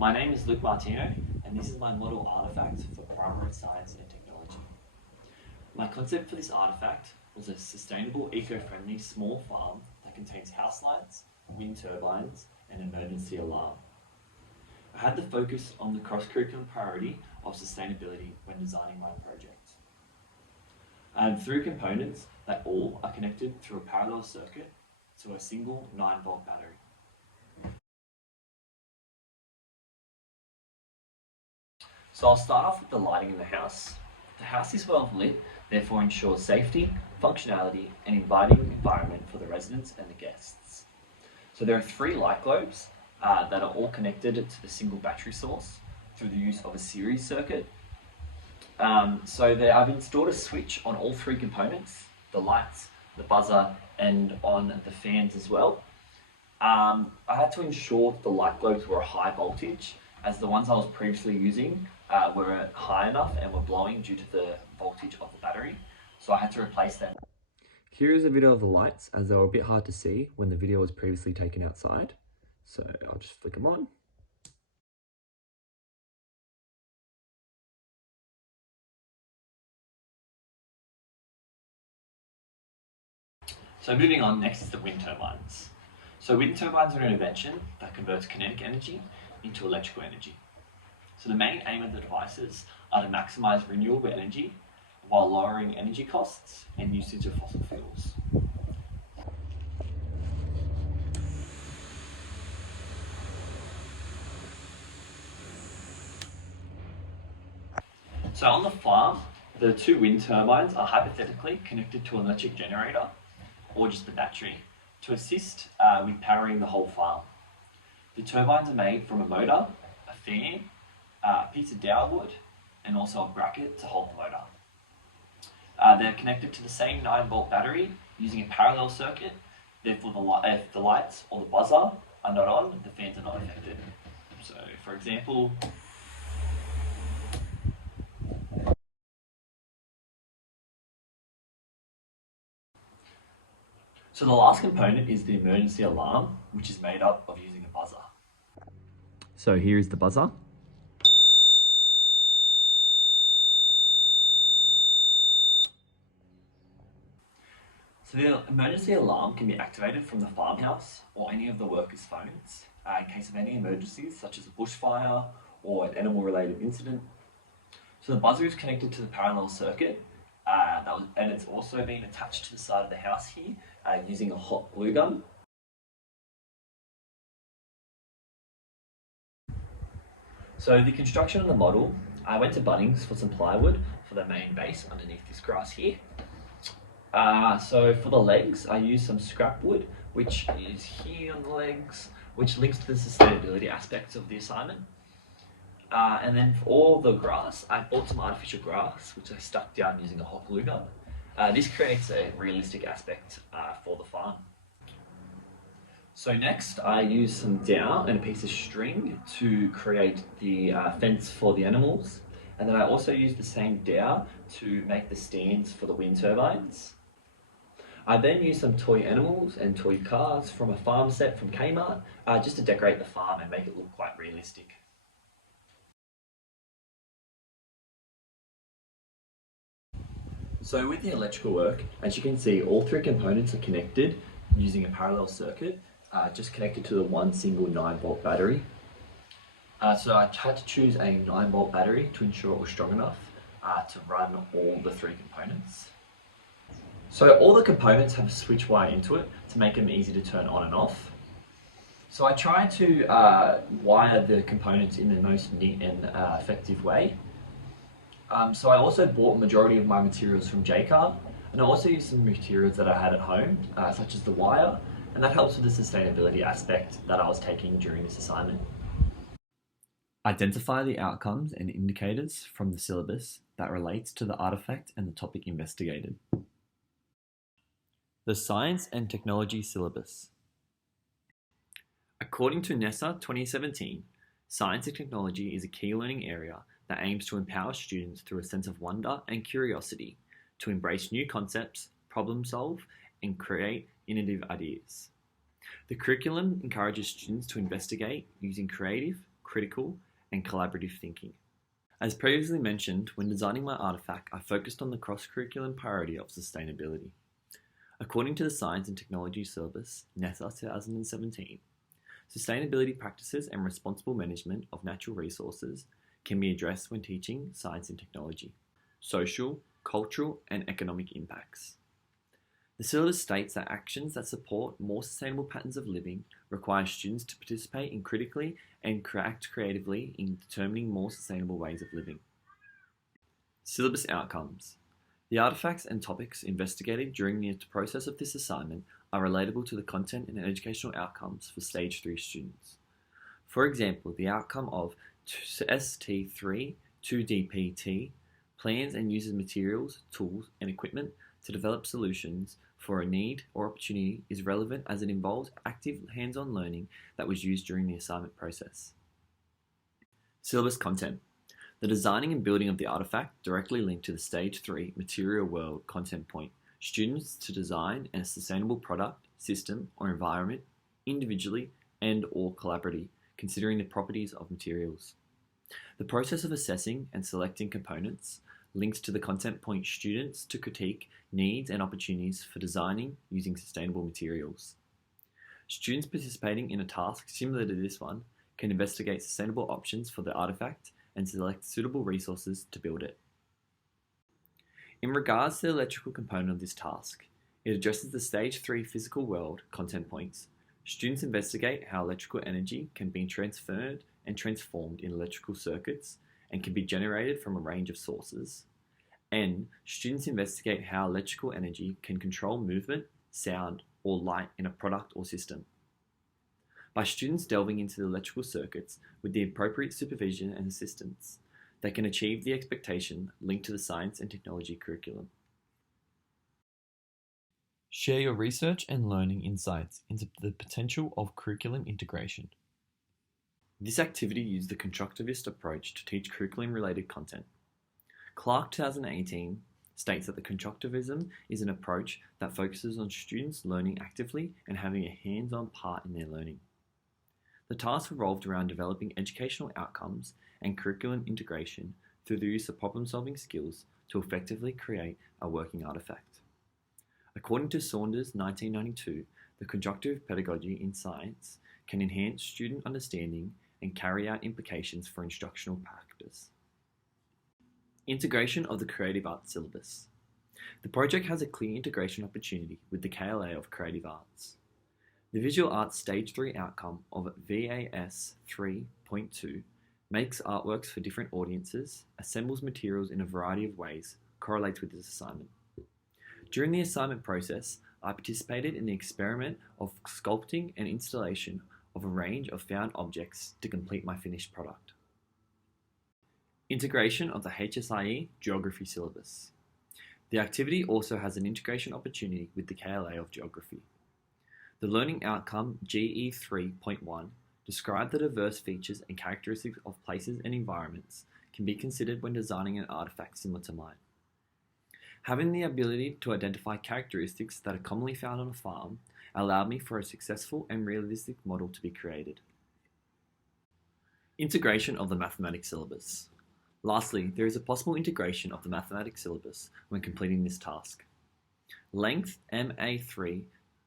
My name is Luke Martino, and this is my model artifact for primary science and technology. My concept for this artifact was a sustainable, eco-friendly small farm that contains house lights, wind turbines, and an emergency alarm. I had the focus on the cross-curriculum priority of sustainability when designing my project. I have 3 components that all are connected through a parallel circuit to a single 9-volt battery. So I'll start off with the lighting in the house. The house is well lit, therefore ensures safety, functionality, and inviting environment for the residents and the guests. So there are 3 light globes that are all connected to the single battery source through the use of a series circuit. I've installed a switch on all 3 components, the lights, the buzzer, and on the fans as well. I had to ensure that the light globes were a high voltage, as the ones I was previously using were high enough and were blowing due to the voltage of the battery, so I had to replace them. Here is a video of the lights, as they were a bit hard to see when the video was previously taken outside. So I'll just flick them on. So moving on, next is the wind turbines. So wind turbines are an invention that converts kinetic energy into electrical energy. So the main aim of the devices are to maximize renewable energy while lowering energy costs and usage of fossil fuels. So on the farm, the 2 wind turbines are hypothetically connected to an electric generator or just the battery to assist with powering the whole farm. The turbines are made from a motor, a fan, a piece of dowel wood, and also a bracket to hold the motor. They're connected to the same 9-volt battery using a parallel circuit. Therefore, if the lights or the buzzer are not on, the fans are not affected. So, for example, so the last component is the emergency alarm, which is made up of using a buzzer. So here is the buzzer. So the emergency alarm can be activated from the farmhouse or any of the workers' phones in case of any emergencies such as a bushfire or an animal-related incident. So the buzzer is connected to the parallel circuit and it's also been attached to the side of the house here using a hot glue gun. So the construction of the model, I went to Bunnings for some plywood for the main base underneath this grass here. So for the legs, I used some scrap wood, which is here on the legs, which links to the sustainability aspects of the assignment. And then for all the grass, I bought some artificial grass, which I stuck down using a hot glue gun. This creates a realistic aspect for the farm. So next, I used some dowel and a piece of string to create the fence for the animals. And then I also used the same dowel to make the stands for the wind turbines. I then used some toy animals and toy cars from a farm set from Kmart just to decorate the farm and make it look quite realistic. So with the electrical work, as you can see, all 3 components are connected using a parallel circuit, just connected to the one single 9-volt battery. So I had to choose a 9-volt battery to ensure it was strong enough to run all the 3 components. So all the components have a switch wire into it to make them easy to turn on and off. So I tried to wire the components in the most neat and effective way. So I also bought the majority of my materials from Jaycar, and I also used some materials that I had at home, such as the wire, and that helps with the sustainability aspect that I was taking during this assignment. Identify the outcomes and indicators from the syllabus that relates to the artifact and the topic investigated. The Science and Technology Syllabus. According to NESA 2017, science and technology is a key learning area that aims to empower students through a sense of wonder and curiosity to embrace new concepts, problem solve, and create innovative ideas. The curriculum encourages students to investigate using creative, critical, and collaborative thinking. As previously mentioned, when designing my artifact, I focused on the cross-curriculum priority of sustainability. According to the Science and Technology Syllabus, NESA 2017, sustainability practices and responsible management of natural resources can be addressed when teaching science and technology, social, cultural, and economic impacts. The syllabus states that actions that support more sustainable patterns of living require students to participate in critically and act creatively in determining more sustainable ways of living. Syllabus outcomes. The artifacts and topics investigated during the process of this assignment are relatable to the content and educational outcomes for Stage 3 students. For example, the outcome of ST3 2DPT plans and uses materials, tools, and equipment to develop solutions for a need or opportunity is relevant as it involves active hands-on learning that was used during the assignment process. Syllabus content. The designing and building of the artifact directly linked to the Stage 3 material world content point students to design a sustainable product, system, or environment individually and or collaboratively, considering the properties of materials. The process of assessing and selecting components links to the content point students to critique needs and opportunities for designing using sustainable materials. Students participating in a task similar to this one can investigate sustainable options for the artifact and select suitable resources to build it. In regards to the electrical component of this task, it addresses the Stage 3 physical world content points. Students investigate how electrical energy can be transferred and transformed in electrical circuits and can be generated from a range of sources. And students investigate how electrical energy can control movement, sound, or light in a product or system. By students delving into the electrical circuits with the appropriate supervision and assistance, they can achieve the expectation linked to the science and technology curriculum. Share your research and learning insights into the potential of curriculum integration. This activity used the constructivist approach to teach curriculum-related content. Clark 2018 states that the constructivism is an approach that focuses on students learning actively and having a hands-on part in their learning. The task revolved around developing educational outcomes and curriculum integration through the use of problem-solving skills to effectively create a working artifact. According to Saunders 1992, the constructive pedagogy in science can enhance student understanding and carry out implications for instructional practice. Integration of the creative arts syllabus. The project has a clear integration opportunity with the KLA of Creative Arts. The Visual Arts Stage 3 outcome of VAS 3.2 makes artworks for different audiences, assembles materials in a variety of ways, correlates with this assignment. During the assignment process, I participated in the experiment of sculpting and installation of a range of found objects to complete my finished product. Integration of the HSIE Geography syllabus. The activity also has an integration opportunity with the KLA of Geography. The learning outcome GE 3.1 describe the diverse features and characteristics of places and environments can be considered when designing an artifact similar to mine. Having the ability to identify characteristics that are commonly found on a farm allowed me for a successful and realistic model to be created. Integration of the mathematics syllabus. Lastly, there is a possible integration of the mathematics syllabus when completing this task. Length MA3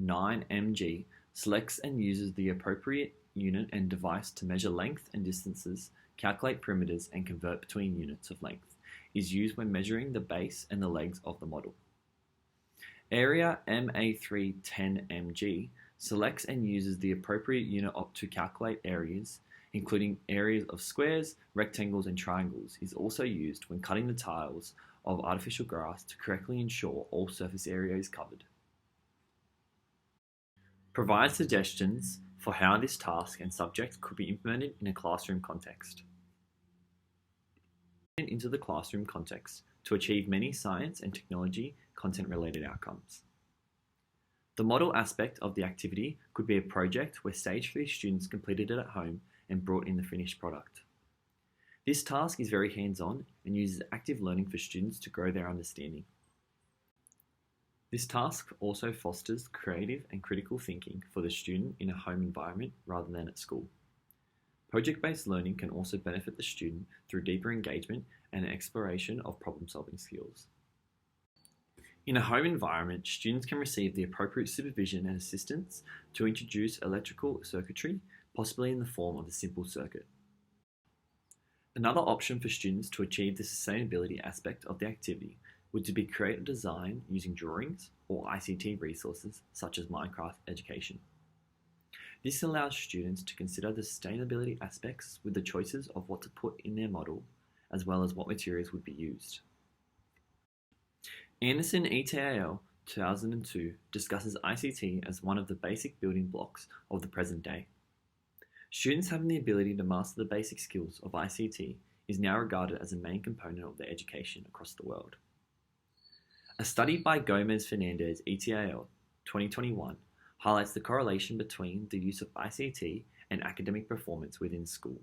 9mg selects and uses the appropriate unit and device to measure length and distances, calculate perimeters, and convert between units of length is used when measuring the base and the legs of the model. Area MA3 10mg selects and uses the appropriate unit to calculate areas, including areas of squares, rectangles, and triangles, is also used when cutting the tiles of artificial grass to correctly ensure all surface area is covered. Provide suggestions for how this task and subject could be implemented in a classroom context. Into the classroom context to achieve many science and technology content-related outcomes. The model aspect of the activity could be a project where Stage 3 students completed it at home and brought in the finished product. This task is very hands-on and uses active learning for students to grow their understanding. This task also fosters creative and critical thinking for the student in a home environment rather than at school. Project-based learning can also benefit the student through deeper engagement and an exploration of problem-solving skills. In a home environment, students can receive the appropriate supervision and assistance to introduce electrical circuitry, possibly in the form of a simple circuit. Another option for students to achieve the sustainability aspect of the activity would to be create a design using drawings or ICT resources such as Minecraft Education. This allows students to consider the sustainability aspects with the choices of what to put in their model, as well as what materials would be used. Anderson ETAL 2002 discusses ICT as one of the basic building blocks of the present day. Students having the ability to master the basic skills of ICT is now regarded as a main component of their education across the world. A study by Gomez-Fernandez ETAL 2021 highlights the correlation between the use of ICT and academic performance within school.